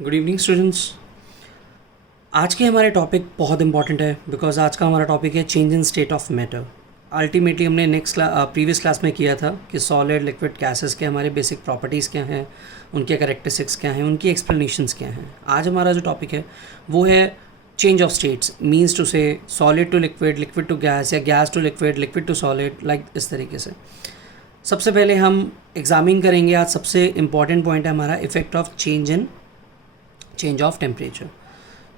Good evening students. आज के हमारे टॉपिक बहुत इंपॉर्टेंट है बिकॉज आज का हमारा टॉपिक है change in state of matter. Ultimately हमने प्रीवियस क्लास में किया था कि सॉलिड लिक्विड गैसेस के हमारे बेसिक प्रॉपर्टीज़ क्या हैं, उनके कैरेक्टरिस्टिक्स क्या हैं, उनकी एक्सप्लेनेशंस क्या हैं। आज हमारा जो टॉपिक है वो है change of states, means to से solid to liquid, liquid to gas या gas to liquid, liquid to solid, like इस तरीके से। सबसे पहले हम एग्जामिन करेंगे आज सबसे इम्पॉर्टेंट पॉइंट है हमारा effect of change of temperature.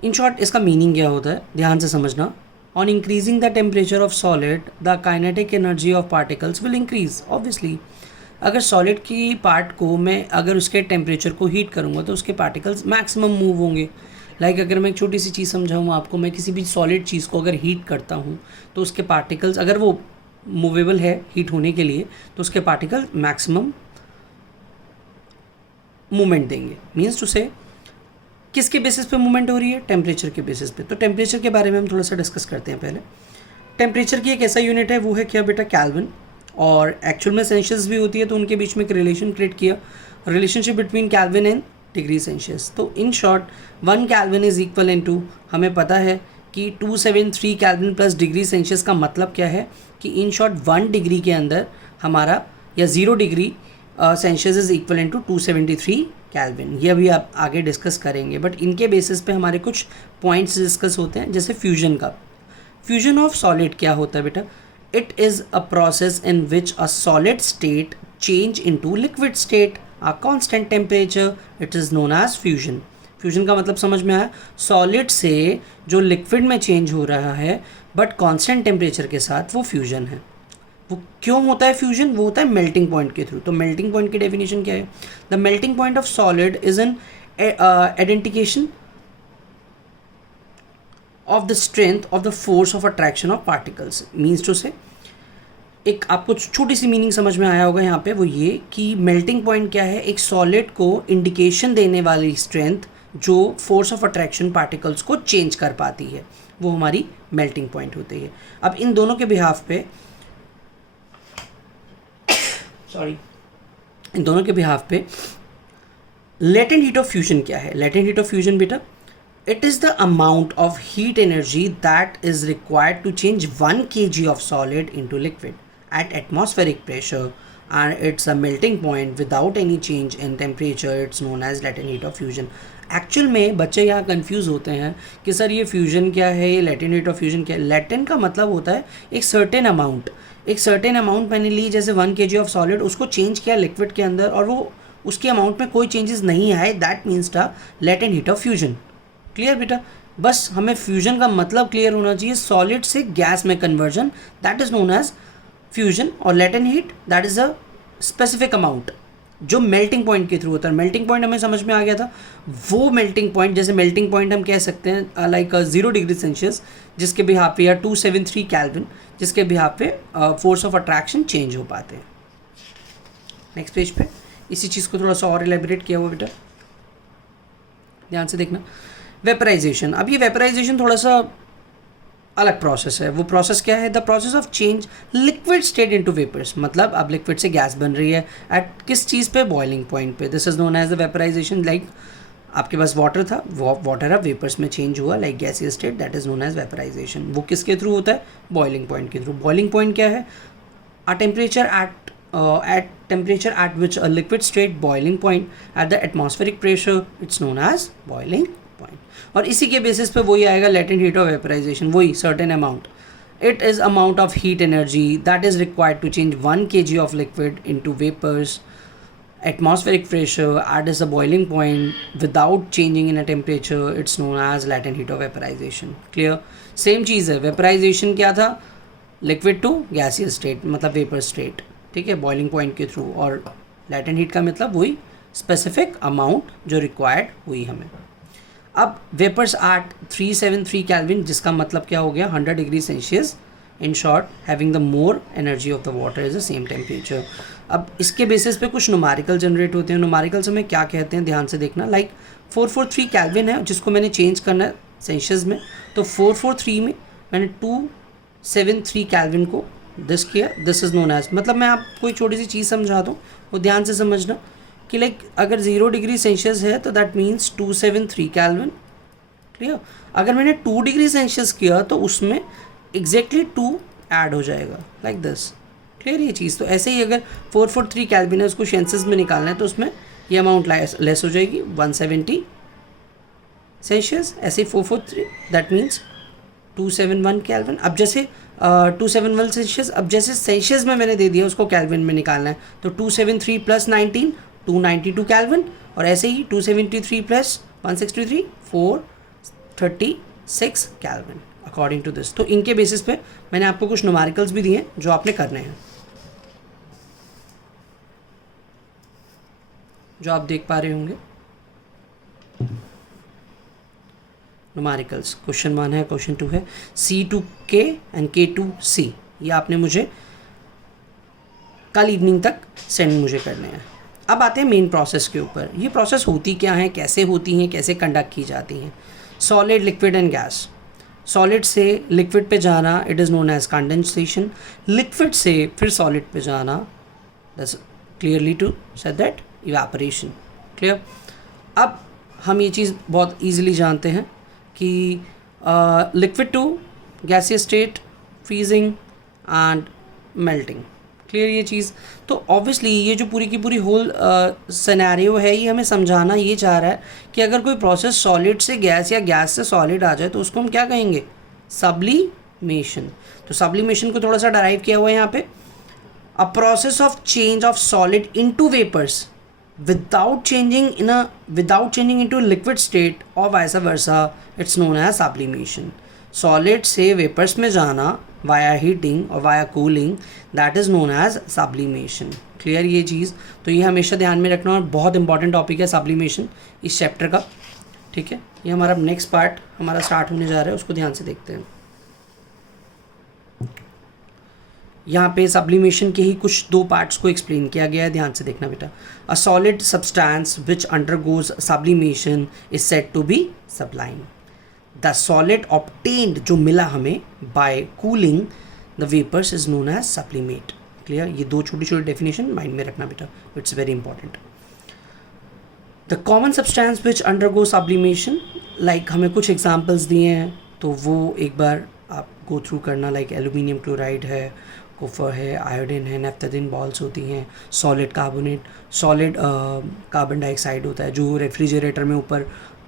In short इसका मीनिंग क्या होता है, ध्यान से समझना। On increasing the temperature of solid the kinetic energy of particles will increase. Obviously अगर सॉलिड की पार्ट को मैं अगर उसके टेम्परेचर को हीट करूँगा तो उसके पार्टिकल्स मैक्सिमम मूव होंगे। लाइक अगर मैं एक छोटी सी चीज़ समझाऊँ आपको, मैं किसी भी सॉलिड चीज़ को अगर हीट करता हूँ तो उसके पार्टिकल्स, अगर वो मूवेबल है हीट होने के लिए, तो उसके पार्टिकल मैक्सिमम मूवमेंट देंगे। मीन्स टू से किसके बेसिस पे मूवमेंट हो रही है? टेम्परेचर के बेसिस पे। तो टेम्परेचर के बारे में हम थोड़ा सा डिस्कस करते हैं। पहले टेम्परेचर की एक ऐसा यूनिट है, वो है क्या बेटा? केल्विन। और एक्चुअल में सेल्सियस भी होती है, तो उनके बीच में एक रिलेशन क्रिएट किया, relationship between kelvin and degree Celsius. तो in short 1 kelvin is equal into, हमें पता है कि 273 केल्विन प्लस डिग्री सेल्सियस का मतलब क्या है कि इन शॉर्ट 1 डिग्री के अंदर हमारा या 0 degree Celsius is equal into 273 kelvin. ये अभी आप आगे डिस्कस करेंगे, बट इनके बेसिस पे हमारे कुछ पॉइंट्स डिस्कस होते हैं। जैसे फ्यूजन का, फ्यूजन ऑफ सॉलिड क्या होता है बेटा? It is a process in which a solid state change into liquid state a constant temperature, it is known as fusion. Fusion का मतलब समझ में आया? सॉलिड से जो लिक्विड में चेंज हो रहा है बट कांस्टेंट टेम्परेचर के साथ, वो फ्यूजन है। वो क्यों होता है फ्यूजन? वो होता है मेल्टिंग पॉइंट के थ्रू। तो मेल्टिंग पॉइंट की डेफिनेशन क्या है? The melting point of solid is an identification of the strength of the force of attraction of particles. Means to say एक आपको छोटी सी मीनिंग समझ में आया होगा यहाँ पे, वो ये कि मेल्टिंग पॉइंट क्या है? एक सॉलिड को इंडिकेशन देने वाली स्ट्रेंथ जो फोर्स ऑफ अट्रैक्शन पार्टिकल्स को चेंज कर पाती है, वो हमारी मेल्टिंग पॉइंट होती है। अब इन दोनों के बिहाफ पे इन दोनों के बिहाफ पे लेटेंट हीट ऑफ फ्यूजन क्या है? लेटेंट हीट ऑफ फ्यूजन बेटा, it is the amount of heat energy that is required to change 1 kg of solid into liquid at atmospheric pressure and it's a melting point without any change in temperature, it's known as latent heat of fusion. Actual में बच्चे यहाँ confuse होते हैं कि sir ये fusion क्या है, ये लेटेंट हीट ऑफ फ्यूजन क्या है। लेटेंट का मतलब होता है एक सर्टेन अमाउंट मैंने ली, जैसे 1 kg ऑफ सॉलिड, उसको चेंज किया लिक्विड के अंदर और वो उसके अमाउंट में कोई चेंजेस नहीं आए, that means the latent heat of fusion. Clear बेटा? बस हमें फ्यूजन का मतलब क्लियर होना चाहिए, सॉलिड से गैस में conversion, that is known as fusion. और latent heat that is a specific amount जो मेल्टिंग पॉइंट के थ्रू होता है। मेल्टिंग पॉइंट हमें समझ में आ गया था। वो मेल्टिंग पॉइंट, जैसे मेल्टिंग पॉइंट हम कह सकते हैं लाइक 0 डिग्री सेल्सियस, जिसके बिहाफ पे, या 273 केल्विन, जिसके बिहाफ पे फोर्स ऑफ अट्रैक्शन चेंज हो पाते हैं। नेक्स्ट पेज पे इसी चीज़ को थोड़ा सा और एलेबरेट किया हुआ बेटा, ध्यान से देखना। वेपराइजेशन, अब ये वेपराइजेशन थोड़ा सा अलग प्रोसेस है। वो प्रोसेस क्या है? The process of change liquid state into vapours. मतलब अब लिक्विड से गैस बन रही है एट किस चीज़ पे? बॉइलिंग पॉइंट पे। This is known as the vaporisation. Like आपके पास वाटर था, वाटर अब वेपर्स में चेंज हुआ like gaseous state, that is known as vaporisation. वो किसके थ्रू होता है? बॉइलिंग पॉइंट के थ्रू। बॉइलिंग पॉइंट क्या है? A temperature at which a liquid state boiling point at the atmospheric pressure, it's known as boiling point. और इसी के बेसिस पे वही आएगा latent heat of vaporization, वही certain amount. It is amount of heat energy that is required to change 1 kg of liquid into vapors. Atmospheric pressure at is a boiling point without changing in a temperature, it's known as latent heat of vaporization. Clear? Same चीज़ है। Vaporisation क्या था? Liquid to gaseous state, मतलब vapour state, ठीक है, boiling point के through. और latent heat का मतलब वही स्पेसिफिक अमाउंट जो रिक्वायर्ड हुई हमें। अब वेपर्स एट 373 केल्विन, जिसका मतलब क्या हो गया? 100 degree Celsius. In short having the more energy of the water is the same temperature. अब इसके बेसिस पे कुछ न्यूमेरिकल जनरेट होते हैं। न्यूमेरिकल्स हमें क्या कहते हैं, ध्यान से देखना। लाइक 443 केल्विन है, जिसको मैंने चेंज करना है सेल्सियस में, तो 443 में मैंने 273 केल्विन को दिस किया, दिस इज़ नोन एज, मतलब मैं आपको कोई छोटी सी चीज़ समझा दूँ, वो ध्यान से समझना कि लाइक अगर 0 डिग्री सेल्सियस है तो दैट मीन्स 273 केल्विन। क्लियर? अगर मैंने 2 डिग्री सेल्सियस किया तो उसमें एग्जैक्टली 2 ऐड हो जाएगा, लाइक दिस। क्लियर ये चीज़? तो ऐसे ही अगर 443 केल्विन है, उसको सेल्सियस में निकालना है तो उसमें ये अमाउंट लेस हो जाएगी, 170 सेल्सियस। ऐसे 443 दैट मीन्स 271 केल्विन। अब जैसे 271 सेल्सियस, अब जैसे सेल्सियस में मैंने दे दिया, उसको केल्विन में निकालना है तो 273 प्लस 19 292 केल्विन, और ऐसे ही 273 plus 163 436 kelvin according to this. तो इनके बेसिस पे मैंने आपको कुछ न्यूमेरिकल्स भी दिए जो आपने करने हैं, जो आप देख पा रहे होंगे। न्यूमेरिकल्स क्वेश्चन 1 है, क्वेश्चन 2 है, C2K एंड K2C। ये आपने मुझे कल इवनिंग तक सेंड मुझे करने हैं। अब आते हैं मेन प्रोसेस के ऊपर। ये प्रोसेस होती क्या है, कैसे होती हैं, कैसे कंडक्ट की जाती हैं। Solid, liquid and gas. Solid से लिक्विड पे जाना it is known as condensation. Liquid से फिर सॉलिड पे जाना that's clearly to said that evaporation. Clear? अब हम ये चीज़ बहुत ईजिली जानते हैं कि liquid to gaseous state, freezing and melting. Clear ये चीज़? तो ऑब्वियसली ये जो पूरी की पूरी होल सिनेरियो है, ये हमें समझाना ये चाह रहा है कि अगर कोई प्रोसेस सॉलिड से गैस या गैस से सॉलिड आ जाए तो उसको हम क्या कहेंगे? सब्लिमेशन। तो सब्लिमेशन को थोड़ा सा डराइव किया हुआ है यहाँ पे, a process of change of solid into vapours without changing into liquid state or vice versa, it's known as sublimation. Solid से वेपर्स में जाना वाया हीटिंग और via cooling, that is known as sublimation. Clear ये चीज़? तो ये हमेशा ध्यान में रखना, और बहुत इंपॉर्टेंट टॉपिक है सब्लिमेशन इस चैप्टर का। ठीक है, ये हमारा नेक्स्ट पार्ट हमारा स्टार्ट होने जा रहा है, उसको ध्यान से देखते हैं। यहाँ पे सब्लिमेशन के ही कुछ 2 पार्ट्स को एक्सप्लेन किया गया है, ध्यान से देखना बेटा। A solid substance which undergoes sublimation is said to be sublime. The solid obtained, जो मिला हमें by cooling the vapours, is known as sublimate. Clear? ये 2 छोटी छोटी डेफिनेशन माइंड में रखना बेटा, it's very important. The common substance which undergo sublimation, like हमें कुछ एग्जाम्पल्स दिए हैं तो वो एक बार आप गो थ्रू करना, लाइक एल्यूमिनियम क्लोराइड है, कोफर है, आयोडीन है, नेफ्थेलिन बॉल्स होती हैं, solid carbonate, solid carbon dioxide होता है, जो रेफ्रिजरेटर में ऊपर,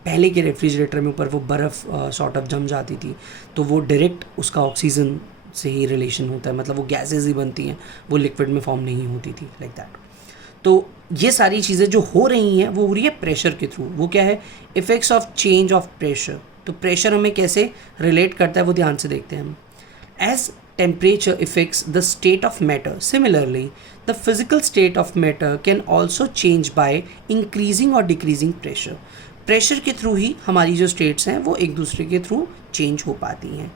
पहले के रेफ्रिजरेटर में ऊपर वो बर्फ़ सॉर्ट ऑफ जम जाती थी, तो वो डायरेक्ट उसका ऑक्सीजन से ही रिलेशन होता है, मतलब वो गैसेज ही बनती हैं, वो लिक्विड में फॉर्म नहीं होती थी, लाइक दैट। तो ये सारी चीज़ें जो हो रही हैं वो हो रही है प्रेशर के थ्रू। वो क्या है? Effects of change of pressure. तो प्रेशर हमें कैसे रिलेट करता है वो ध्यान से देखते हैं हम। As temperature affects the state of matter, similarly the physical state of matter can also change by increasing or decreasing pressure. Pressure के थ्रू ही हमारी जो स्टेट्स हैं वो एक दूसरे के थ्रू चेंज हो पाती हैं।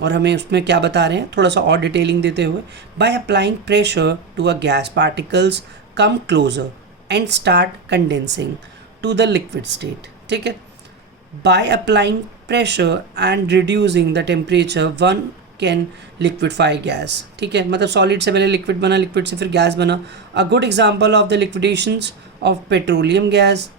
और हमें उसमें क्या बता रहे हैं, थोड़ा सा और डिटेलिंग देते हुए, by applying pressure to a gas particles come closer and start condensing to the liquid state. ठीक है, by applying pressure and reducing the temperature one can liquefy gas. ठीक है, मतलब सॉलिड से पहले लिक्विड बना, लिक्विड से फिर गैस बना। A good example of the liquidations of petroleum gas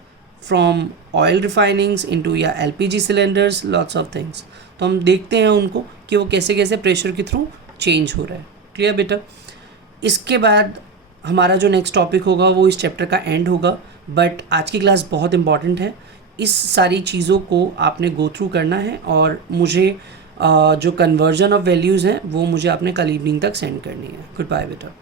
from oil refinings into या LPG cylinders, lots of things. तो हम देखते हैं उनको कि वो कैसे कैसे प्रेशर के थ्रू चेंज हो रहा है। क्लियर बेटा? इसके बाद हमारा जो नेक्स्ट टॉपिक होगा वो इस चैप्टर का एंड होगा, बट आज की क्लास बहुत इंपॉर्टेंट है। इस सारी चीज़ों को आपने गो थ्रू करना है, और मुझे जो कन्वर्जन ऑफ वैल्यूज़ हैं वो मुझे आपने कल इवनिंग तक सेंड करनी है। गुड बाय बेटा।